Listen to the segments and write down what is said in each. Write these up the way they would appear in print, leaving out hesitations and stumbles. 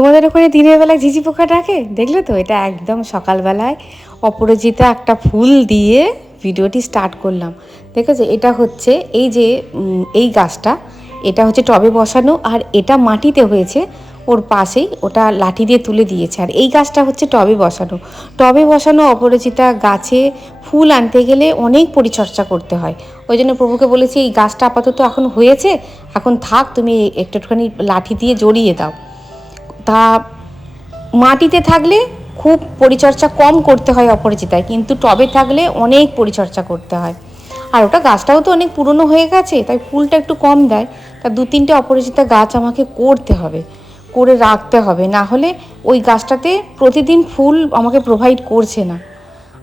তোমাদের ওখানে দিনের বেলায় ঝিঝি পোকা ডাকে দেখলে তো? এটা একদম সকালবেলায় অপরাজিতা একটা ফুল দিয়ে ভিডিওটি স্টার্ট করলাম। দেখেছো, এটা হচ্ছে এই যে এই গাছটা, এটা হচ্ছে টবে বসানো, আর এটা মাটিতে হয়েছে ওর পাশেই, ওটা লাঠি দিয়ে তুলে দিয়েছে। আর এই গাছটা হচ্ছে টবে বসানো। টবে বসানো অপরাজিতা গাছে ফুল আনতে গেলে অনেক পরিচর্যা করতে হয়। ওই জন্য প্রভুকে বলেছি এই গাছটা আপাতত এখন হয়েছে, এখন থাক, তুমি একটুখানি লাঠি দিয়ে জড়িয়ে দাও। তা মাটিতে থাকলে খুব পরিচর্যা কম করতে হয় অপরিচিতায়, কিন্তু টবে থাকলে অনেক পরিচর্যা করতে হয়। আর ওটা গাছটাও তো অনেক পুরনো হয়ে গেছে, তাই ফুলটা একটু কম দেয়। তা 2-3টে অপরিচিতা গাছ আমাকে করতে হবে, করে রাখতে হবে, না হলে ওই গাছটাতে প্রতিদিন ফুল আমাকে প্রোভাইড করছে না।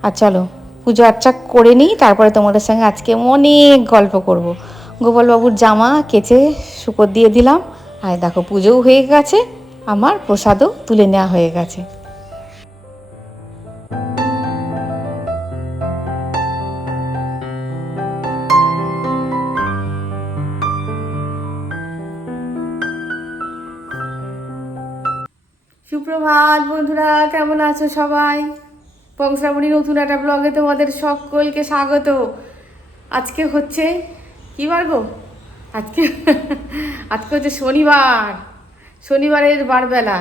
আর চলো পুজো আর্চা করে নিই, তারপরে তোমাদের সঙ্গে আজকে অনেক গল্প করব। গোপালবাবুর জামা কেচে শুকোর দিয়ে দিলাম, আর দেখো পুজোও হয়ে গেছে, আমার প্রসাদও তুলে নেওয়া হয়ে গেছে। সুপ্রভাত বন্ধুরা, কেমন আছো সবাই? পংশ্রাবণী নতুন একটা ব্লগে তোমাদের সকলকে স্বাগত। আজকে হচ্ছে কী বার গো? আজকে আজকে হচ্ছে শনিবার। শনিবারের বারবেলা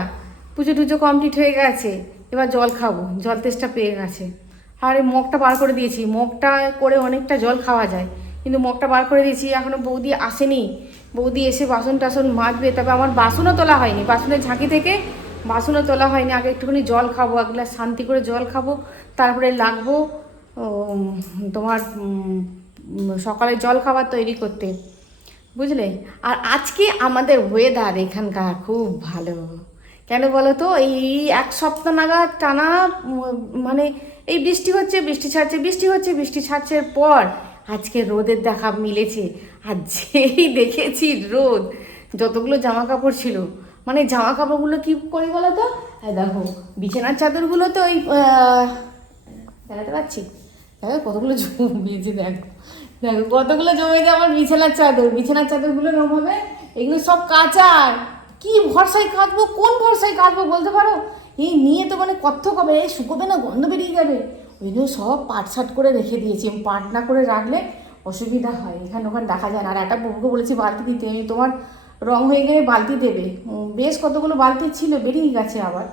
পুজো টুজো কমপ্লিট হয়ে গেছে, এবার জল খাবো, জল তেষ্টা পেয়ে গেছে। আর এই মগটা বার করে দিয়েছি, মগটা করে অনেকটা জল খাওয়া যায়, কিন্তু মগটা বার করে দিয়েছি, এখনও বৌদি আসেনি। বৌদি এসে বাসন টাসন মাজবে, তবে আমার বাসনও তোলা হয়নি, বাসনের ঝাঁকি থেকে বাসনও তোলা হয়নি। আগে একটুখানি জল খাবো, এক গ্লাস শান্তি করে জল খাবো, তারপরে লাগবো তোমার সকালে জল খাবার তৈরি করতে, বুঝলে। আর আজকে আমাদের ওয়েদার এখানকার খুব ভালো। কেন বলো তো? এই 1 সপ্তাহ নাগাদ টানা মানে এই বৃষ্টি হচ্ছে, বৃষ্টি ছাড়ছে, বৃষ্টি হচ্ছে, বৃষ্টি ছাড়ছে, পর আজকে রোদের দেখা মিলেছে। আর যেই দেখেছি রোদ, যতগুলো জামা কাপড় ছিল, মানে জামা কাপড়গুলো কী করি বলো তো? দেখো বিছানার চাদরগুলো তো ওই দেখাতে পারছি, দেখো কতগুলো জমেছে, দেখো দেখো কতগুলো জমেছে আমার বিছানার চাদর। বিছানার চাদরগুলো নভাবে এগুলো সব কাচার, কি ভরসায় কাচবো, কোন ভরসায় কাচবো বলতে পারো? এই নিয়ে তো মানে কত্থক হবে, এই শুকোবে না, গন্ধ বেরিয়ে যাবে। ওই জন্য সব পাট শাট করে রেখে দিয়েছি। পাট না করে রাখলে অসুবিধা হয়, এখানে ওখানে দেখা যায় না। আর একটা বউকে বলেছি বালতি দিতে, আমি তোমার রং হয়ে গেলে বালতি দেবে। বেশ কতগুলো বালতি ছিল, বেরিয়ে গেছে আবার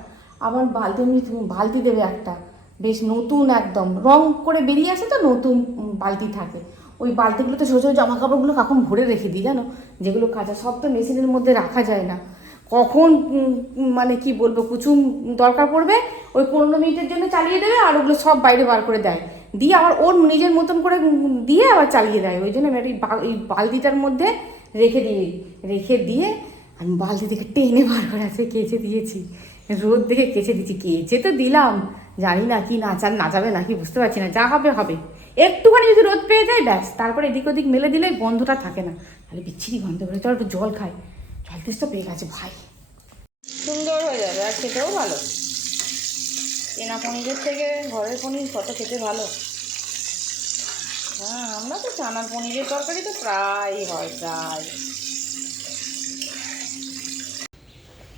আবার বালতি, এমনি বালতি দেবে একটা, বেশ নতুন একদম রং করে বেরিয়ে আসে তো, নতুন বালতি থাকে। ওই বালতিগুলোতে ছোটো ছোটো জামা কাপড়গুলো কখন ভরে রেখে দিই জানো, যেগুলো কাঁচা, সব তো মেশিনের মধ্যে রাখা যায় না। কখন মানে কি বলবো, কুচুম দরকার পড়বে, ওই 15 মিনিটের জন্য চালিয়ে দেবে, আর ওগুলো সব বাইরে বার করে দেয়, দিয়ে আবার ওর নিজের মতন করে দিয়ে আবার চালিয়ে দেয়। ওই জন্য আমি এই বালতিটার মধ্যে রেখে দিয়ে আমি বালতি থেকে টেনে বার করে আছে কেচে দিয়েছি। রোদ দেখে কেচে দিচ্ছি, কেচে তো দিলাম, জানি না কি নাচাবে নাকি বুঝতে পারছি না, যা হবে হবে। একটুখানি যদি রোদ পেয়ে যায় ব্যাস, তারপরে এদিক ওদিক মেলে দিলে গন্ধটা থাকে না, তাহলে বিচ্ছিরি গন্ধ করে। তো একটু জল খাই, জল তেষ্টা পেয়ে গেছে ভাই। সুন্দর হয়ে যাবে, আর খেতেও ভালো। কেনা পনিরের থেকে ঘরের পনির কত খেতে ভালো। হ্যাঁ, আমরা তো চানার পনিরের তরকারি তো প্রায় হয়, প্রায়।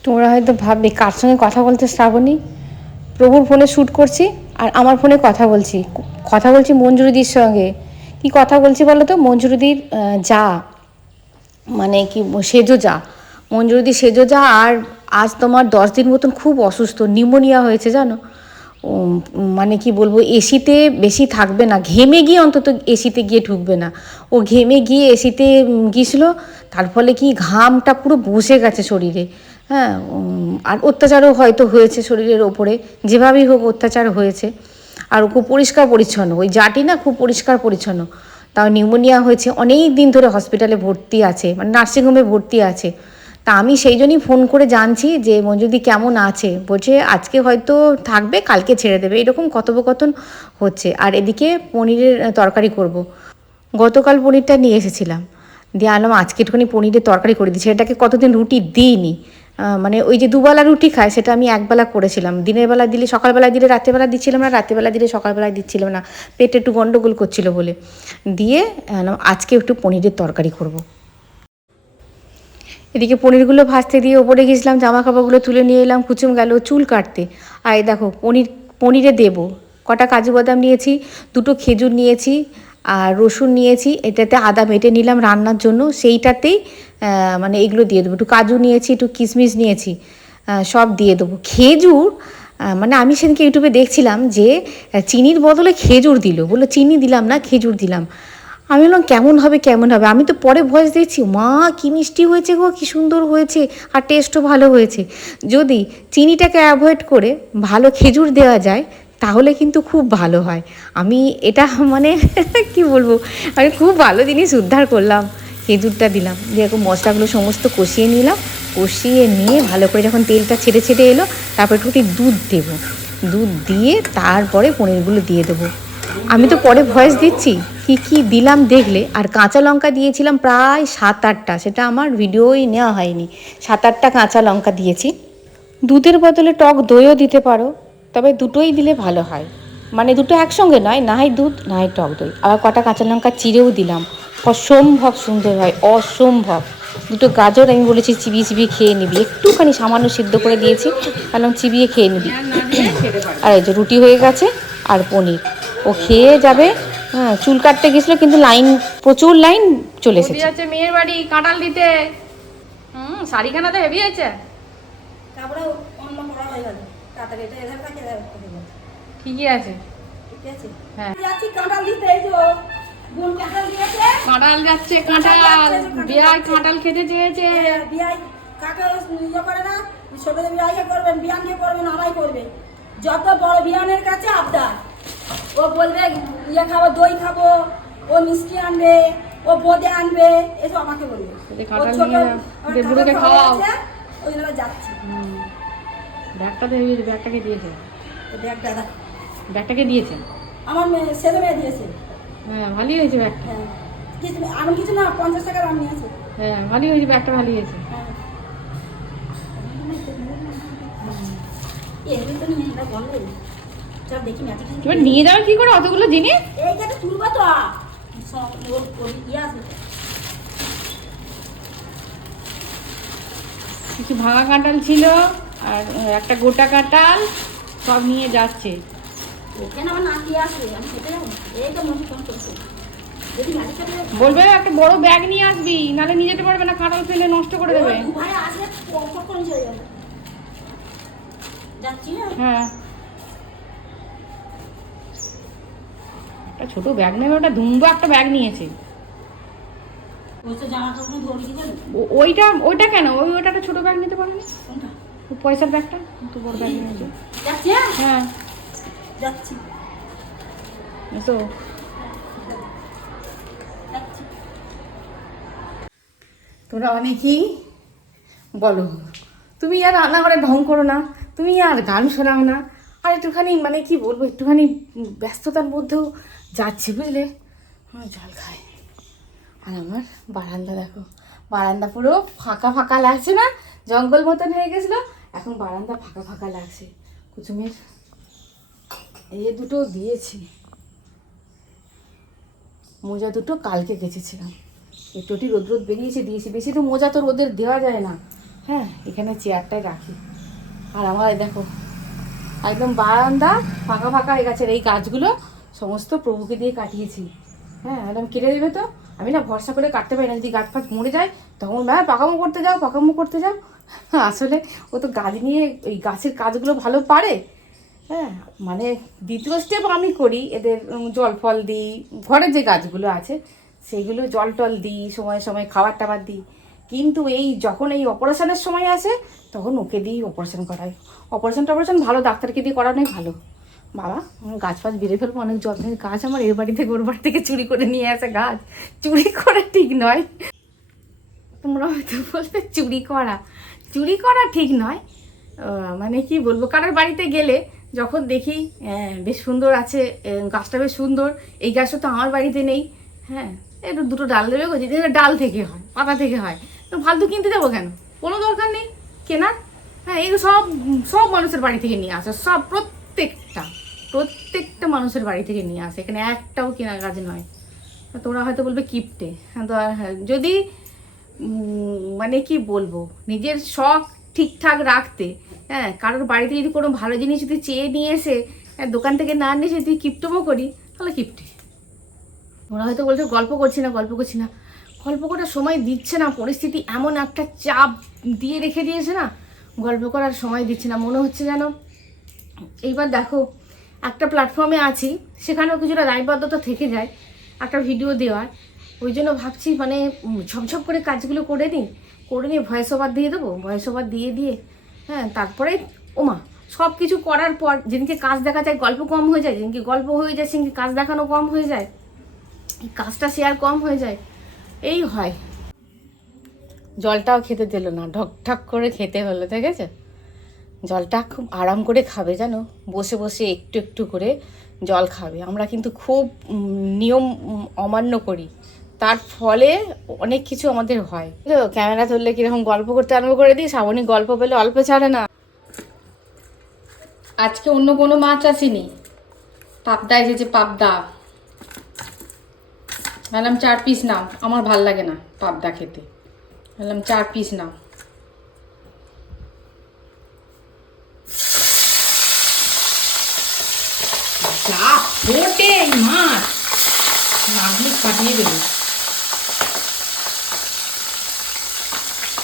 তোমরা হয়তো ভাববে কার সঙ্গে কথা বলতে শ্রাবণী, প্রভুর ফোনে শ্যুট করছি আর আমার ফোনে কথা বলছি মঞ্জুরিদির সঙ্গে। কি কথা বলছি বলো তো? মঞ্জুরিদির যা, মানে কি সেজো যা, মঞ্জুরিদি সেজো যা। আর আজ তোমার 10 দিন মতন খুব অসুস্থ, নিউমোনিয়া হয়েছে জানো। মানে কি বলবো, এসিতে বেশি থাকবে না, ঘেমে গিয়ে অন্তত এসিতে গিয়ে ঢুকবে না। ও ঘেমে গিয়ে এসিতে গিয়েছিলো, তার ফলে কি ঘামটা পুরো বসে গেছে শরীরে। হ্যাঁ, আর অত্যাচারও হয়তো হয়েছে শরীরের ওপরে, যেভাবেই হোক অত্যাচার হয়েছে। আর খুব পরিষ্কার পরিচ্ছন্ন, ওই জাটি না খুব পরিষ্কার পরিচ্ছন্ন, তাও নিউমোনিয়া হয়েছে, অনেক দিন ধরে হসপিটালে ভর্তি আছে, মানে নার্সিংহোমে ভর্তি আছে। তা আমি সেই জন্যই ফোন করে জানছি যে মঞ্জুদি কেমন আছে। বলছে আজকে হয়তো থাকবে, কালকে ছেড়ে দেবে, এরকম কথোপকথন হচ্ছে। আর এদিকে পনিরের তরকারি করব। গতকাল পনিরটা নিয়ে এসেছিলাম, দিয়ে আনলাম আজকে একটুখানি পনিরের তরকারি করে দিচ্ছি। এটাকে কতদিন রুটি দিইনি, মানে ওই যে দুবেলা রুটি খায়, সেটা আমি একবেলা করেছিলাম। দিনের বেলা দিলে, সকালবেলা দিলে রাত্রেবেলা দিচ্ছিলাম না, রাত্রেবেলা দিলে সকালবেলায় দিচ্ছিলাম না, পেটে একটু গন্ডগোল করছিল বলে। দিয়ে আজকে একটু পনিরের তরকারি করব। এদিকে পনিরগুলো ভাজতে দিয়ে ওপরে গেছিলাম, জামা কাপড়গুলো তুলে নিয়ে এলাম, কুচুম গেল চুল কাটতে। আর এই দেখো পনিরে দেবো কটা কাজু বাদাম নিয়েছি, দুটো খেজুর নিয়েছি আর রসুন নিয়েছি, এটাতে আদা বেটে নিলাম রান্নার জন্য, সেইটাতেই মানে এগুলো দিয়ে দেবো। একটু কাজু নিয়েছি, একটু কিশমিশ নিয়েছি, সব দিয়ে দেবো। খেজুর মানে আমি সেদিনকে ইউটিউবে দেখছিলাম যে চিনির বদলে খেজুর দিল, বললো চিনি দিলাম না খেজুর দিলাম। আমি বললাম কেমন হবে কেমন হবে, আমি তো পরে ভয়েস দিচ্ছি, মা কী মিষ্টি হয়েছে গো, কী সুন্দর হয়েছে, আর টেস্টও ভালো হয়েছে। যদি চিনিটাকে অ্যাভয়েড করে ভালো খেজুর দেওয়া যায় তাহলে কিন্তু খুব ভালো হয়। আমি এটা মানে কি বলবো, আমি খুব ভালো জিনিস উদ্ধার করলাম, খেজুরটা দিলাম, দিয়ে এরকম মশলাগুলো সমস্ত কষিয়ে নিলাম, কষিয়ে নিয়ে ভালো করে যখন তেলটা ছেড়ে ছেড়ে এলো তারপর একটু দুধ দেবো, দুধ দিয়ে তারপরে পনিরগুলো দিয়ে দেবো। আমি তো পরে ভয়েস দিচ্ছি কি কি দিলাম দেখলে। আর কাঁচা লঙ্কা দিয়েছিলাম প্রায় 7-8টা, সেটা আমার ভিডিওই নেওয়া হয়নি, 7-8টা কাঁচা লঙ্কা দিয়েছি। দুধের বদলে টক দইও দিতে পারো, তবে দুটোই দিলে ভালো হয়, মানে দুটো একসঙ্গে নয়, না হয় দুধ না হয় টক দই। আবার কটা কাঁচা লঙ্কা চিড়েও দিলাম, অসম্ভব সুন্দর হয়, অসম্ভব। দুটো গাজর আমি বলেছি চিবিয়ে চিবিয়ে খেয়ে নিবি, একটুখানি সামান্য সিদ্ধ করে দিয়েছি, কারণ চিবিয়ে খেয়ে নিবি। আর এই যে রুটি হয়ে গেছে আর পনির, ও খেয়ে যাবে। হ্যাঁ, চুল কাটতে গেছিলো কিন্তু লাইন, প্রচুর লাইন চলে এসেছে। মেয়ের বাড়ি কাঁঠাল দিতে, শাড়িখানা তো হেভি হয়েছে। তারপরে অন্য করা হয়ে গেল, তাড়াতাড়ি এটা এধার থাকে ঠিকই আছে, ঠিক আছে। হ্যাঁ যাচ্ছি কাঁঠাল দিতে, এই যে বোন কাঁঠাল দিয়েছে, কাঁঠাল যাচ্ছে, কাঁঠাল বিয়ায় কাঁঠাল খেতে চেয়েছে। বিয়াই কাকে ইয়ে করে না, ছোট বিয়াইকে করবেন, বিয়ানকে করবেন, আমায় করবে। যত বড় বিয়ানের কাছে আবদার, ও বলবে ইয়ে খাবো, দই খাবো, ও মিষ্টি আনবে, ও বোঁদে আনবে, এসব আমাকে বলবে। কাঁঠাল নিয়ে বুড়োকে খাওয়াও, ওই জন্য যাচ্ছি। ব্যাগটা তো হেভি, ব্যাগটাকে দিয়েছে, ব্যাগটা দেখ, ব্যাগটাকে দিয়েছে আমার ছেলে মেয়ে দিয়েছে। হ্যাঁ ভালোই হয়েছে ব্যাগটা, হ্যাঁ কিছু আমি কিছু না, 50 টাকা দাম নিয়েছে। হ্যাঁ ভালোই হয়েছে, ব্যাগটা ভালোই হয়েছে। এবার নিয়ে যাবে কি করে অতগুলো জিনিস? এইটা তুলবা তো, কিছু ভাঙা কাঁঠাল ছিল আর একটা গোটা কাঁঠাল, সব নিয়ে যাচ্ছে। এখানে আমার নাতি আসবে, আমি খেতে যাবো, এই তো মনে ফোন করছে, যদি বলবে একটা বড় ব্যাগ নিয়ে আসবি, নাহলে নিয়ে যেতে পারবে না, কাঁঠাল ফেলে নষ্ট করে দেবে। ভাই আসলে কখন চলে যাবে, যাচ্ছি। হ্যাঁ একটা ছোট ব্যাগ নেবে, ওটা দুম্বা একটা ব্যাগ নিয়েছে। ওইটা ওইটা কেন, ওইটা একটা ছোট ব্যাগ নিতে পারেনি, পয়সার ব্যাগটা তো বড় ব্যাগ নিয়েছে। হ্যাঁ যাচ্ছি তো তোমরা অনেকেই বলো তুমি আর রান্না করে ঢং করো না, তুমি আর গান শোনাও না, আর একটুখানি মানে কি বলবো, একটুখানি ব্যস্ততার মধ্যেও যাচ্ছে বুঝলে, জল খাই। আর আমার বারান্দা দেখো, বারান্দা পুরো ফাঁকা ফাঁকা লাগছে না, জঙ্গল মতন হয়ে গেছিলো, এখন বারান্দা ফাঁকা ফাঁকা লাগছে। কুচুমের এই দুটো দিয়েছি, মোজা দুটো কালকে কেচেছিলাম, একটুটি রোদ রোদ বেরিয়েছে দিয়েছি, বেশি তো মোজা তো রোদের দেওয়া যায় না। হ্যাঁ এখানে চেয়ারটাই রাখি। আর আমার দেখো একদম বারান্দা ফাঁকা ফাঁকা হয়ে গেছে, এই গাছগুলো সমস্ত প্রভুকে দিয়ে কাটিয়েছি। হ্যাঁ একদম কেটে দেবে তো, আমি না ভরসা করে কাটতে পারি না, যদি গাছ ফাছ মরে যায় তখন পাকামো করতে যাও পাকামো করতে যাও। আসলে ও তো গাছ নিয়ে ওই গাছের কাজগুলো ভালো পারে। হ্যাঁ মানে দ্বিতীয় স্টেপ আমি করি, এদের জল ফল দিই, ঘরে যে গাছগুলো আছে সেইগুলো জল টল দিই, সময় সময় খাবার টাবার দিই, কিন্তু এই যখন এই অপারেশনের সময় আসে তখন ওকে দিয়েই অপারেশন করাই। অপারেশন টপারেশন ভালো ডাক্তারকে দিয়ে করানোই ভালো। বাবা গাছ ফাছ বেড়ে ফেলবো, অনেক যত্নের গাছ আমার, এর বাড়ি থেকে ওর বাড়ি থেকে চুরি করে নিয়ে আসে গাছ, চুরি করা ঠিক নয়। তোমরা হয়তো বলতে চুরি করা ঠিক নয়, মানে কি বলবো, কারোর বাড়িতে গেলে যখন দেখি বেশ সুন্দর আছে গাছটা, বেশ সুন্দর, এই গাছটা তো আমার বাড়িতে নেই, হ্যাঁ একটু দুটো ডাল দেবে গো, যেটা ডাল থেকে হয় পাতা থেকে হয়, তো ফালতু কিনতে যাবো কেন, কোনো দরকার নেই কেনার। হ্যাঁ এই সব সব মানুষের বাড়ি থেকে নিয়ে আসে, সব প্রত্যেকটা মানুষের বাড়ি থেকে নিয়ে আসে, এখানে একটাও কেনার কাজ নয়। তোমরা হয়তো বলবে কিপটে, হ্যাঁ তো হ্যাঁ যদি মানে কি বলবো, নিজের শখ ঠিকঠাক রাখতে, হ্যাঁ, কারোর বাড়িতে যদি কোনো ভালো জিনিস যদি চেয়ে নিয়ে এসে দোকান থেকে না নিয়ে এসে যদি কিপটমো করি, তাহলে কিপটে। ওরা হয়তো বলছে গল্প করছি না, গল্প করছি না, গল্প করার সময় দিচ্ছে না, পরিস্থিতি এমন একটা চাপ দিয়ে রেখে দিয়েছে না, গল্প করার সময় দিচ্ছে না। মনে হচ্ছে যেন এইবার দেখো একটা প্ল্যাটফর্মে আছি, সেখানেও কিছুটা দায়বদ্ধতা থেকে যায় একটা ভিডিও দেওয়ার। ওই জন্য ভাবছি মানে ঝপঝপ করে কাজগুলো করে নিয়ে ভয়েস ওভার দিয়ে দেবো, ভয়েস ওভার দিয়ে হ্যাঁ, তারপরে ওমা সব কিছু করার পর যেদিনকে কাজ দেখা যায় গল্প কম হয়ে যায়, যেদিনকে গল্প হয়ে যায় সেদিনকে কাজ দেখানো কম হয়ে যায়, এই কাজটা শেয়ার কম হয়ে যায়, এই হয়। জলটাও খেতে দিল না, ঢকঢক করে খেতে হলো, ঠিক আছে? জলটা খুব আরাম করে খাবে, জানো, বসে বসে একটু একটু করে জল খাবে। আমরা কিন্তু খুব নিয়ম অমান্য করি, তার ফলে অনেক কিছু আমাদের হয়। ক্যামেরা ধরলে কীরকম গল্প করতে আরম্ভ করে দিই, শ্রাবণী গল্প পেলে অল্প ছাড়ে না। আজকে অন্য কোনো মাছ আসেনি, পাবদা এসেছে, পাবদা। বললাম 4 পিস নাও, আমার ভাল লাগে না পাবদা খেতে, বললাম 4 পিস নাও। যা ফোটে মাছ, নাগলি কাটিয়ে দেবে।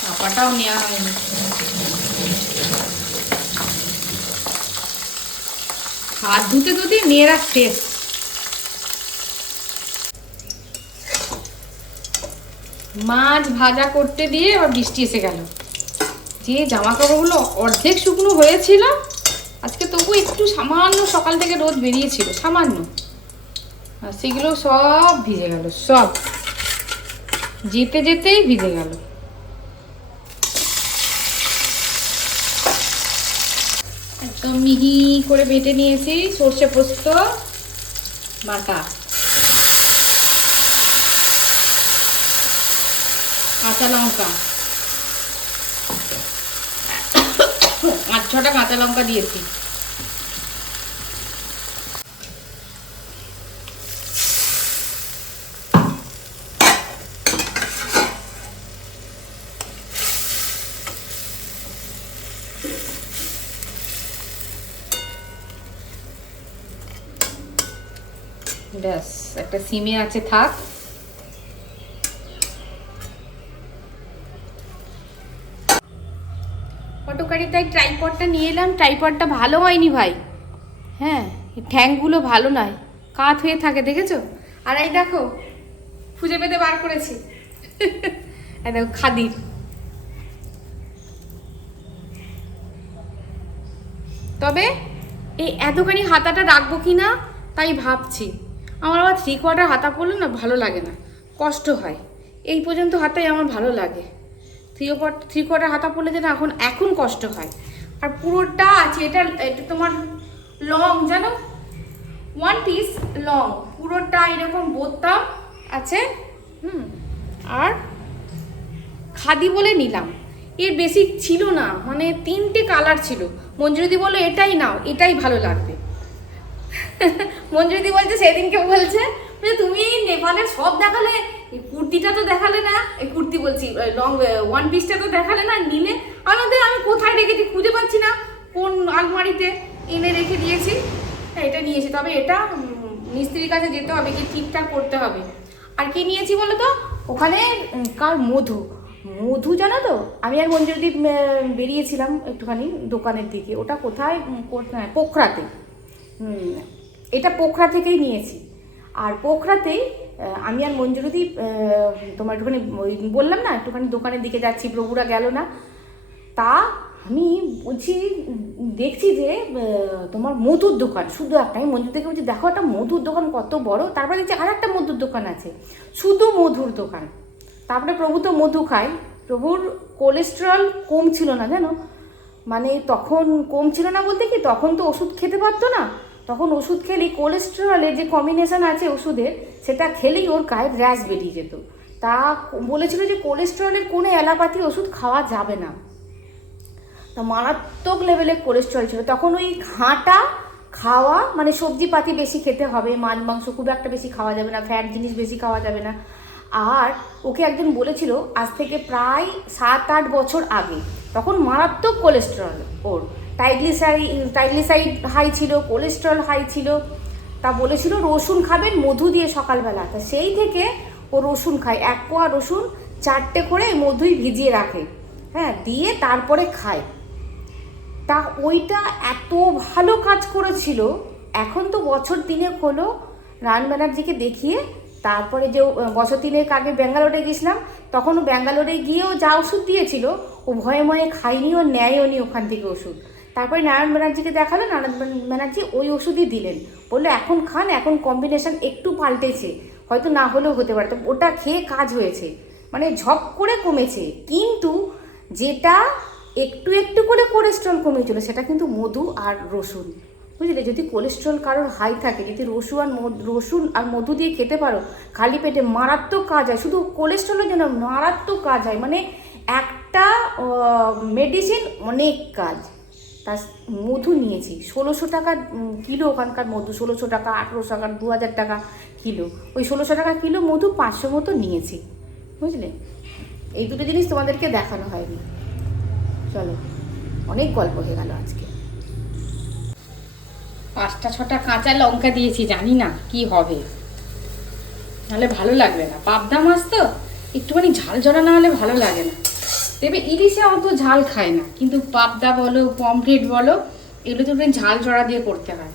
চাপাটাও নেওয়া হয়নি। হাত ধুতে ধুতে মেয়েরা শেষ। মাছ ভাজা করতে দিয়ে আবার বৃষ্টি এসে গেল। যে জামা কাপড়গুলো অর্ধেক শুকনো হয়েছিল আজকে, তবু একটু সামান্য সকাল থেকে রোদ বেরিয়েছিল সামান্য, আর সেগুলো সব ভিজে গেল, সব যেতে যেতেই ভিজে গেল। একদম মিহি করে বেটে নিয়েছি সর্ষে পোস্ত বাটা, কাঁচা লঙ্কা, 5-6টা কাঁচা লঙ্কা দিয়েছি। ব্যাস, একটা সিমে আছে থাক। অটোকারি তাই ট্রাইপডটা নিয়ে এলাম, ট্রাইপডটা ভালো হয়নি ভাই, হ্যাঁ, ঠ্যাংগুলো ভালো নয়, কাত হয়ে থাকে, দেখেছো? আর এই দেখো খুঁজে পেতে বার করেছি, এই দেখো খাদির। তবে এই এতখানি হাতাটা রাখবো কি না তাই ভাবছি। আমার আবার 3/4 হাতা পরলে না ভালো লাগে না, কষ্ট হয়। এই পর্যন্ত হাতাই আমার ভালো লাগে, 3/4 হাতা পরলে যেন এখন কষ্ট হয়। আর পুরোটা আছে, এটা তোমার লং, জানো, 1 পিস লং, পুরোটা এরকম বোতাম আছে। আর খাদি বলে নিলাম, এর বেশি ছিল না, মানে 3টে কালার ছিল। মঞ্জুরিদি বললো এটাই নাও, এটাই ভালো লাগবে। মঞ্জুরিদি বলছে, সেদিনকে বলছে তুমি নেপালের সব দেখালে, এই কুর্তিটা তো দেখালে না, এই কুর্তি বলছি লং 1 পিসটা তো দেখালে না, নিলে। আমি কোথায় রেখেছি খুঁজে পাচ্ছি না, কোন আলমারিতে এনে রেখে দিয়েছি, এটা নিয়েছি। তবে এটা মিস্ত্রির কাছে যেতে হবে, কি ঠিকঠাক করতে হবে। আর কি নিয়েছি বলো তো, ওখানে কার মধু জানো তো, আমি আর মঞ্জুরিদি বেরিয়েছিলাম একটুখানি দোকানের দিকে, ওটা কোথায়, পোখরাতে। এটা পোখরা থেকেই নিয়েছি। আর পোখরাতেই আমি আর মঞ্জুরিদি তোমার একটুখানি ওই বললাম না, একটুখানি দোকানের দিকে যাচ্ছি, প্রভুরা গেল না, তা আমি বলছি দেখছি যে তোমার মধুর দোকান, শুধু একটা। আমি মঞ্জুর থেকে বলছি দেখো একটা মধুর দোকান কত বড়, তারপরে দেখছি আর একটা মধুর দোকান আছে, শুধু মধুর দোকান। তারপরে প্রভু তো মধু খায়, প্রভুর কোলেস্টেরল কম ছিল না জানো, মানে তখন কম ছিল না বলতে কি, তখন তো ওষুধ খেতে পারতো না, তখন ওষুধ খেলেই কোলেস্টেরলের যে কম্বিনেশান আছে ওষুধের, সেটা খেলেই ওর গায়ের র্যাশ বেরিয়ে যেত। তা বলেছিল যে কোলেস্টেরলের কোনো অ্যালোপ্যাথি ওষুধ খাওয়া যাবে না, তা মারাত্মক লেভেলের কোলেস্টেরল ছিল। তখন ওই ঘাঁটা খাওয়া, মানে সবজিপাতি বেশি খেতে হবে, মাছ মাংস খুব একটা বেশি খাওয়া যাবে না, ফ্যাট জিনিস বেশি খাওয়া যাবে না, আর ওকে একজন বলেছিল আজ থেকে প্রায় 7-8 বছর আগে, তখন মারাত্মক কোলেস্টেরল, ওর ট্রাইগ্লিসাইড হাই ছিল, কোলেস্টেরল হাই ছিল। তা বলেছিল রসুন খাবেন মধু দিয়ে সকালবেলা। তা সেই থেকে ও রসুন খায়, 1 কোয়া রসুন 4টে করে মধুই ভিজিয়ে রাখে, হ্যাঁ, দিয়ে তারপরে খায়। তা ওইটা এত ভালো কাজ করেছিল। এখন তো বছর 3 হলো রান ব্যানার্জিকে দেখিয়ে, তারপরে যে বছর 3 আগে ব্যাঙ্গালোরে গেছিলাম, তখন ও ব্যাঙ্গালোরে গিয়েও যা ওষুধ দিয়েছিল ও ভয়ে ভয়ে খাইনি, ও নেয়ও নি ওখান থেকে ওষুধ। তারপরে নারায়ণ ব্যানার্জিকে দেখালো, নারায়ণ ব্যানার্জি ওই ওষুধই দিলেন, বললো এখন খান, এখন কম্বিনেশন একটু পাল্টেছে, হয়তো না হলেও হতে পারে। তো ওটা খেয়ে কাজ হয়েছে, মানে ঝপ করে কমেছে। কিন্তু যেটা একটু একটু করে কোলেস্ট্রল কমেছিল সেটা কিন্তু মধু আর রসুন, বুঝলে? যদি কোলেস্ট্রল কারোর হাই থাকে, যদি রসুন আর মধু দিয়ে খেতে পারো খালি পেটে, মারাত্মক কাজ হয়। শুধু কোলেস্ট্রলের জন্য মারাত্মক কাজ হয়, মানে একটা মেডিসিন অনেক কাজ। তা মধু নিয়েছি 1600 টাকা কিলো, ওখানকার মধু 1600 টাকা, 1800 টাকা, 2000 টাকা কিলো। ওই 1600 টাকা কিলো মধু 500 মতো নিয়েছি, বুঝলে? এই দুটো জিনিস তোমাদেরকে দেখানো হয়নি। চলো, অনেক গল্প হয়ে গেল আজকে। 5-6টা কাঁচা লঙ্কা দিয়েছি, জানি না কি হবে, নাহলে ভালো লাগবে না। পাবদা মাছ তো একটুখানি ঝাল জড়া না হলে ভালো লাগে না। তবে ইলিশে অত ঝাল খায় না, কিন্তু পাবদা বলো, পমফ্রেট বলো, এগুলো তো ঝাল জড়া দিয়ে করতে হয়।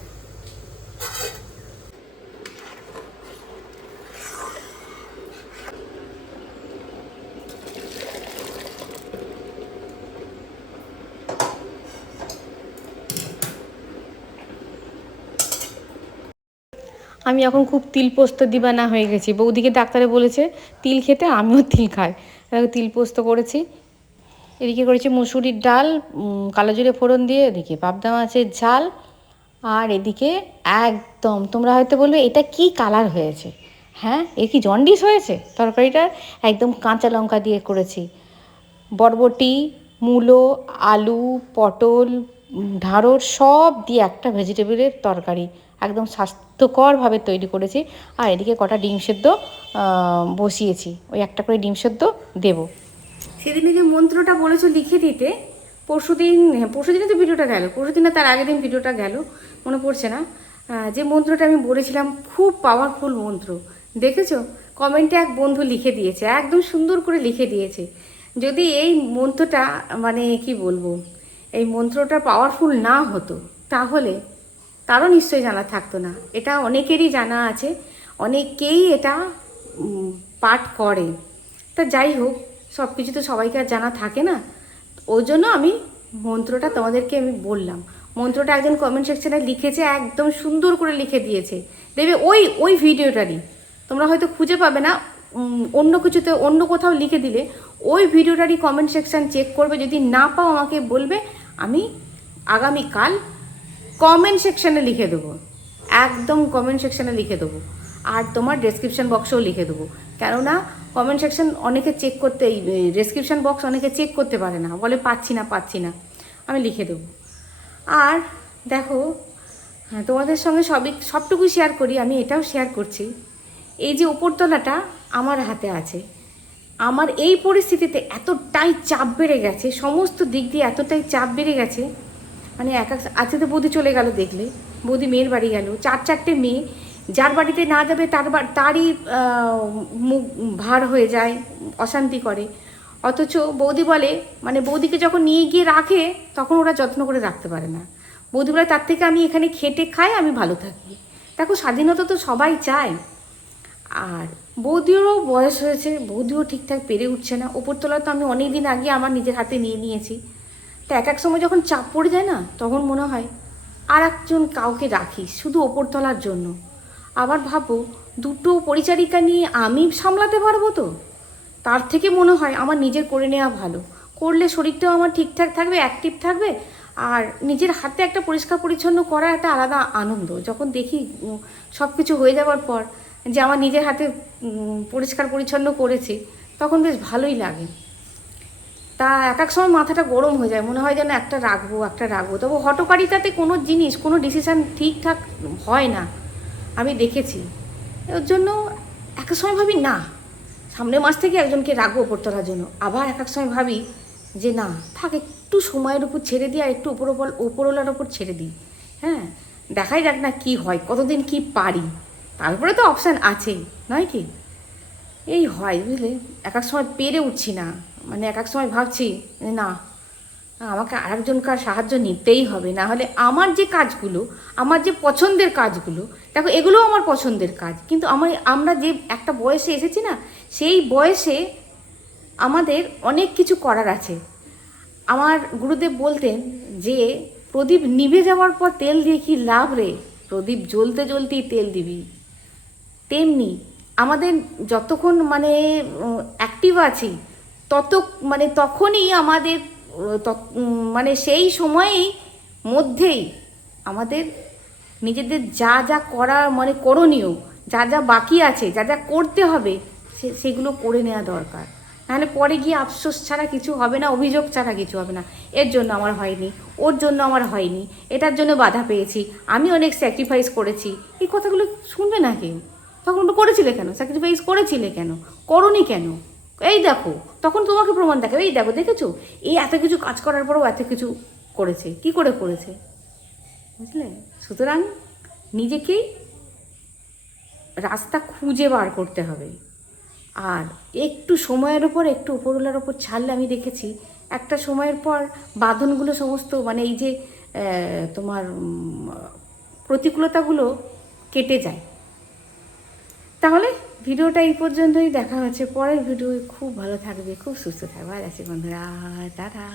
আমি এখন খুব তিল পোস্ত দিবানা হয়ে গেছি। বৌদিকে ডাক্তারে বলেছে তিল খেতে, আমিও তিল খাই, তিল পোস্ত করেছি। এদিকে করেছি মুসুরির ডাল, কালো জিরে ফোড়ন দিয়ে, এদিকে পাবদা মাছের ঝাল, আর এদিকে একদম তোমরা হয়তো বলবে এটা কি কালার হয়েছে, হ্যাঁ, এ কি জন্ডিস হয়েছে? তরকারিটা একদম কাঁচা লঙ্কা দিয়ে করেছি। বরবটি, মূলো, আলু, পটল, ঢ্যাঁড়স সব দিয়ে একটা ভেজিটেবলের তরকারি, একদম স্বাস্থ্যকরভাবে তৈরি করেছি। আর এদিকে কটা ডিম সেদ্ধ বসিয়েছি, ওই একটা করে ডিম সেদ্ধ দেবো। সেদিনে যে মন্ত্রটা বলেছো লিখে দিতে, পরশুদিনে তো ভিডিওটা গেল, পরশুদিন না তার আগের দিন ভিডিওটা গেল, মনে পড়ছে না। যে মন্ত্রটা আমি বলেছিলাম খুব পাওয়ারফুল মন্ত্র, দেখেছো? কমেন্টে এক বন্ধু লিখে দিয়েছে, একদম সুন্দর করে লিখে দিয়েছে। যদি এই মন্ত্রটা, মানে কি বলবো, এই মন্ত্রটা পাওয়ারফুল না হতো তাহলে তারও নিশ্চয়ই জানা থাকতো না। এটা অনেকেরই জানা আছে, অনেকেই এটা পাঠ করে। তা যাই হোক, সব কিছু তো সবাইকে আর জানা থাকে না, ওই জন্য আমি মন্ত্রটা তোমাদেরকে আমি বললাম। মন্ত্রটা একজন কমেন্ট সেকশনে লিখেছে, একদম সুন্দর করে লিখে দিয়েছে, দেবে ওই ভিডিওটারই, তোমরা হয়তো খুঁজে পাবে না, অন্য কিছুতে অন্য কোথাও লিখে দিলে ওই ভিডিওটারই কমেন্ট সেকশন চেক করবে, যদি না পাও আমাকে বলবে, আমি আগামীকাল কমেন্ট সেকশানে লিখে দেবো, একদম কমেন্ট সেকশানে লিখে দেবো। আর তোমার ডেসক্রিপশান বক্সেও লিখে দেবো, কেননা কমেন্ট সেকশন অনেকে চেক করতে, এই ডেসক্রিপশান বক্স অনেকে চেক করতে পারে না, বলে পাচ্ছি না, আমি লিখে দেবো। আর দেখো, তোমাদের সঙ্গে সবটুকু শেয়ার করি, আমি এটাও শেয়ার করছি, এই যে উপরতলাটা আমার হাতে আছে। আমার এই পরিস্থিতিতে এতটাই চাপ বেড়ে গেছে, সমস্ত দিক দিয়ে এতটাই চাপ বেড়ে গেছে, মানে আজকে তো বৌদি চলে গেল, দেখলে বৌদি মেয়ের বাড়ি গেল, 4-4টে মেয়ে, যার বাড়িতে না যাবে তারই মুখ ভার হয়ে যায়, অশান্তি করে। অথচ বৌদি বলে, মানে বৌদিকে যখন নিয়ে গিয়ে রাখে তখন ওরা যত্ন করে রাখতে পারে না। বৌদি বলে তার থেকে আমি এখানে খেটে খাই, আমি ভালো থাকি। দেখো, স্বাধীনতা তো সবাই চায়। আর বৌদিরও বয়স হয়েছে, বৌদিও ঠিকঠাক পেরে উঠছে না। ওপরতলা তো আমি অনেক দিন আগে আমার নিজের হাতে নিয়ে নিয়েছি। তো এক সময় যখন চাপ পড়ে যায় না, তখন মনে হয় আর একজন কাউকে রাখি শুধু ওপরতলার জন্য। আবার ভাবো, দুটো পরিচারিকা নিয়ে আমি সামলাতে পারবো তো? তার থেকে মনে হয় আমার নিজের করে নেওয়া ভালো, করলে শরীরটাও আমার ঠিকঠাক থাকবে, অ্যাক্টিভ থাকবে। আর নিজের হাতে একটা পরিষ্কার পরিচ্ছন্ন করা একটা আলাদা আনন্দ। যখন দেখি সব কিছু হয়ে যাওয়ার পর যে আমার নিজের হাতে পরিষ্কার পরিচ্ছন্ন করেছি, তখন বেশ ভালোই লাগে। তা এক সময় মাথাটা গরম হয়ে যায়, মনে হয় যেন একটা রাখবো। তবে হঠকারিতাতে কোনো জিনিস, কোনো ডিসিশান ঠিকঠাক হয় না, আমি দেখেছি। ওর জন্য এক সময় ভাবি না, সামনের মাস থেকে একজনকে রাখবো ওপরতলার জন্য। আবার এক এক সময় ভাবি যে না থাক, একটু সময়ের উপর ছেড়ে দিই আর একটু ওপরওয়ালার ওপর ছেড়ে দিই। হ্যাঁ, দেখাই যাক না কি হয়, কতদিন কি পারি, তারপরে তো অপশান আছেই, নয় কি? এই হয় বুঝলে, এক এক সময় পেরে উঠছি না, মানে এক এক সময় ভাবছি যে না, আমাকে আরেকজনকার সাহায্য নিতেই হবে, না হলে আমার যে কাজগুলো, আমার যে পছন্দের কাজগুলো, দেখো এগুলোও আমার পছন্দের কাজ, কিন্তু আমরা যে একটা বয়সে এসেছি না, সেই বয়সে আমাদের অনেক কিছু করার আছে। আমার গুরুদেব বলতেন যে প্রদীপ নিভে যাওয়ার পর তেল দিয়ে কি লাভ রে, প্রদীপ জ্বলতে জ্বলতেই তেল দিবি। তেমনি আমাদের যতক্ষণ মানে অ্যাক্টিভ আছি তখনই আমাদের মানে সেই সময়েই মধ্যেই আমাদের নিজেদের যা যা করা মানে করণীয়, যা যা বাকি আছে, যা যা করতে হবে সেগুলো করে নেওয়া দরকার। নাহলে পরে গিয়ে আফসোস ছাড়া কিছু হবে না, অভিযোগ ছাড়া কিছু হবে না। এর জন্য আমার হয়নি, ওর জন্য আমার হয়নি, এটার জন্য বাধা পেয়েছি, আমি অনেক স্যাক্রিফাইস করেছি, এই কথাগুলো শুনবে না কেউ। তখন তো করেছিলে কেন, স্যাক্রিফাইস করেছিলে কেন, করনি কেন? এই দেখো, তখন তোমাকে প্রমাণ দেখাবে, এই দেখো দেখেছো, এই এত কিছু কাজ করার পরেও এত কিছু করেছে, কি করে করেছে, বুঝলে? সুতরাং নিজেকেই রাস্তা খুঁজে বার করতে হবে। আর একটু সময়ের ওপর, একটু উপরওয়ালার ওপর ছাড়লে আমি দেখেছি একটা সময়ের পর বাঁধনগুলো সমস্ত মানে এই যে তোমার প্রতিকূলতাগুলো কেটে যায়। তাহলে ভিডিওটা এই পর্যন্তই, দেখা হচ্ছে পরের ভিডিও। খুব ভালো থাকবে, খুব সুস্থ থাকবে। আর আছে বন্ধুরা, টাটা।